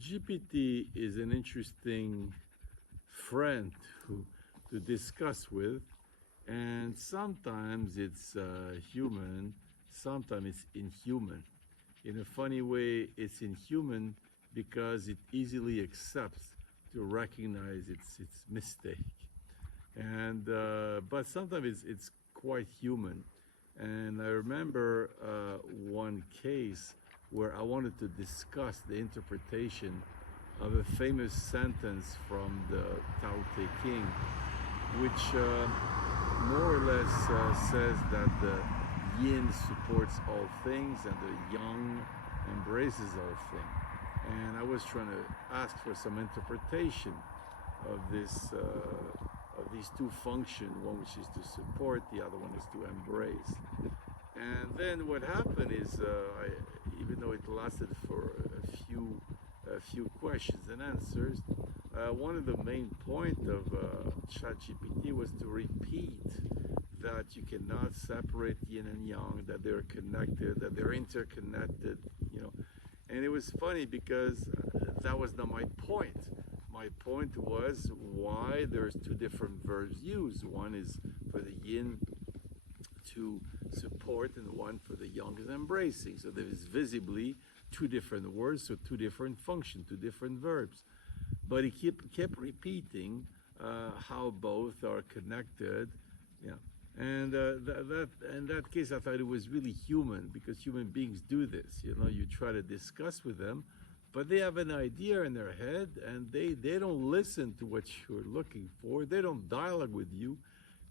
GPT is an interesting friend to discuss with, and sometimes it's human, sometimes it's inhuman. In a funny way, it's inhuman because it easily accepts to recognize its mistake, and but sometimes it's quite human. And I remember one case where I wanted to discuss the interpretation of a famous sentence from the Tao Te Ching, which more or less says that the yin supports all things and the yang embraces all things. And I was trying to ask for some interpretation of this, of these two functions, one which is to support, the other one is to embrace. And then what happened is, even though it lasted for a few questions and answers, one of the main point of ChatGPT was to repeat that you cannot separate yin and yang, that they're connected, that they're interconnected, you know. And it was funny because that was not my point. My point was why there's two different verbs used. One is for the yin to support and one for the yang is embracing. So there is visibly two different words, so two different functions, two different verbs. But he kept repeating how both are connected. Yeah. And in that case, I thought it was really human, because human beings do this. You know, you try to discuss with them, but they have an idea in their head, and they don't listen to what you're looking for. They don't dialogue with you.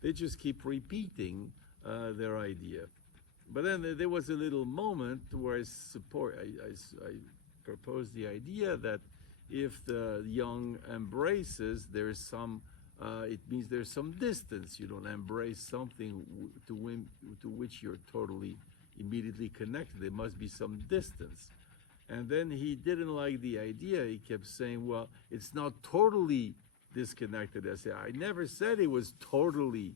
They just keep repeating their idea. But then there was a little moment where I proposed the idea that if the yang embraces, there is some, it means there's some distance. You don't embrace something to which you're totally immediately connected. There must be some distance. And then he didn't like the idea. He kept saying, well, it's not totally disconnected. I said, I never said it was totally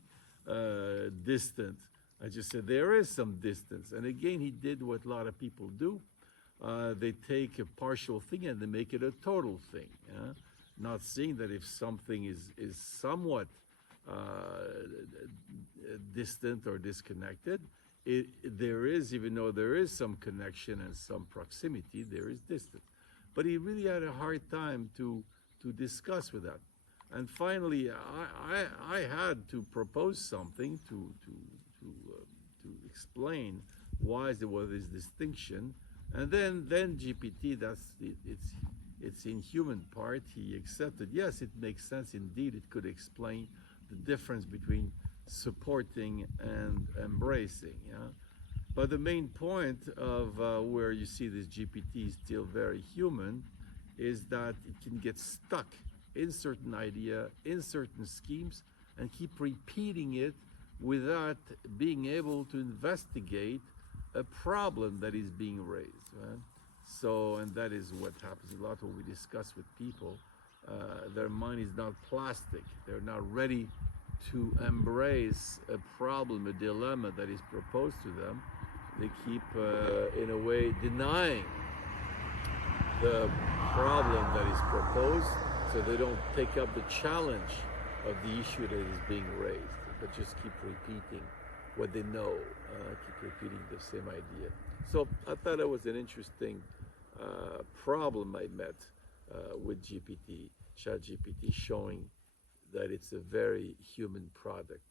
distant. I just said there is some distance. And again, he did what a lot of people do. They take a partial thing and they make it a total thing. Yeah? Not seeing that if something is somewhat distant or disconnected, there is, even though there is some connection and some proximity, there is distance. But he really had a hard time to discuss with that. And finally, I had to propose something to explain why there was this distinction. And then GPT, its inhuman part, he accepted. Yes, it makes sense indeed. It could explain the difference between supporting and embracing. Yeah? But the main point of where you see this GPT is still very human is that it can get stuck in certain idea, in certain schemes, and keep repeating it without being able to investigate a problem that is being raised. Right? So, and that is what happens a lot when we discuss with people. Their mind is not plastic. They're not ready to embrace a problem, a dilemma that is proposed to them. They keep, in a way, denying the problem that is proposed, so they don't take up the challenge of the issue that is being raised, but just keep repeating what they know, keep repeating the same idea. So I thought it was an interesting problem I met with GPT, ChatGPT, showing that it's a very human product.